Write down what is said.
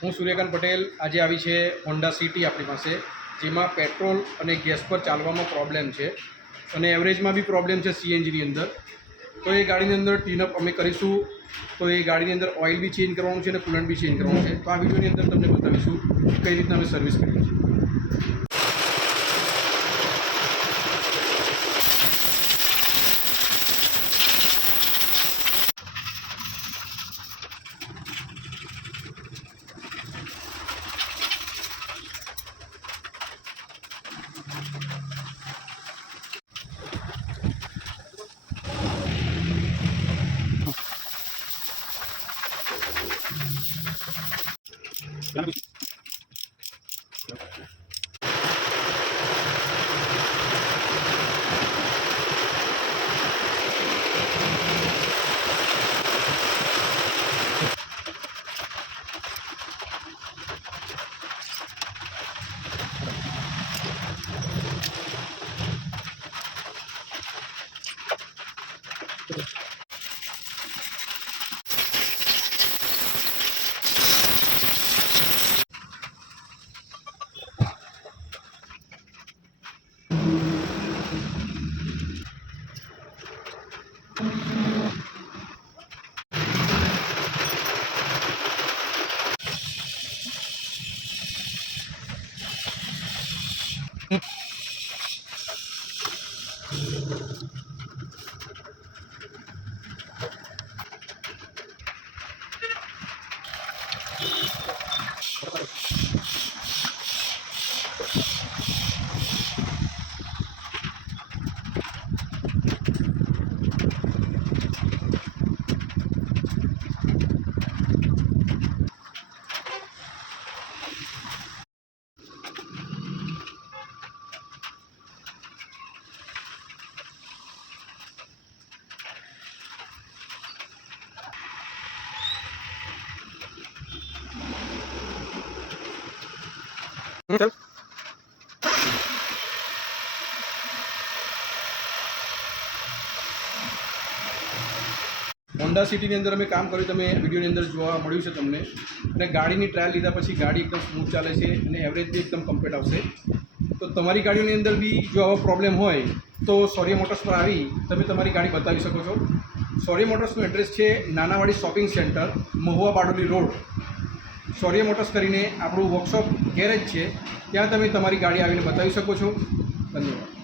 હું સૂર્યકાંત પટેલ આજે આવી છે હોન્ડા સિટી આપણી પાસે, જેમાં પેટ્રોલ અને ગેસ પર ચાલવામાં પ્રોબ્લેમ છે અને એવરેજમાં બી પ્રોબ્લેમ છે સીએનજીની અંદર. તો એ ગાડીની અંદર ક્લીનઅપ અમે કરીશું. તો એ ગાડીની અંદર ઓઇલ બી ચેન્જ કરવાનું છે અને કુલન્ટ બી ચેન્જ કરવાનું છે. તો આ વિડીયોની અંદર તમને બતાવીશું કે કઈ રીતના અમે સર્વિસ કરીએ છીએ. चल હોન્ડા સિટીની અંદર અમે કામ કર્યું, તમે વિડીયોની અંદર જોવા મળ્યું છે તમને. અને ગાડીની ટ્રાયલ લીધા પછી ગાડી એકદમ સ્મૂથ ચાલે છે અને એવરેજ બી એકદમ કમ્પ્લીટ આવશે. તો તમારી ગાડીઓની અંદર બી જો આવો પ્રોબ્લેમ હોય તો શૌર્ય મોટર્સ પર આવી તમે તમારી ગાડી બતાવી શકો છો. શૌર્ય મોટર્સનું એડ્રેસ છે Nanavadi shopping centre, Mahuva Bardoli road. Shaurya motors કરીને આપણું વર્કશોપ ગેરેજ છે, ત્યાં તમે તમારી ગાડી આવીને બતાવી શકો છો. ધન્યવાદ.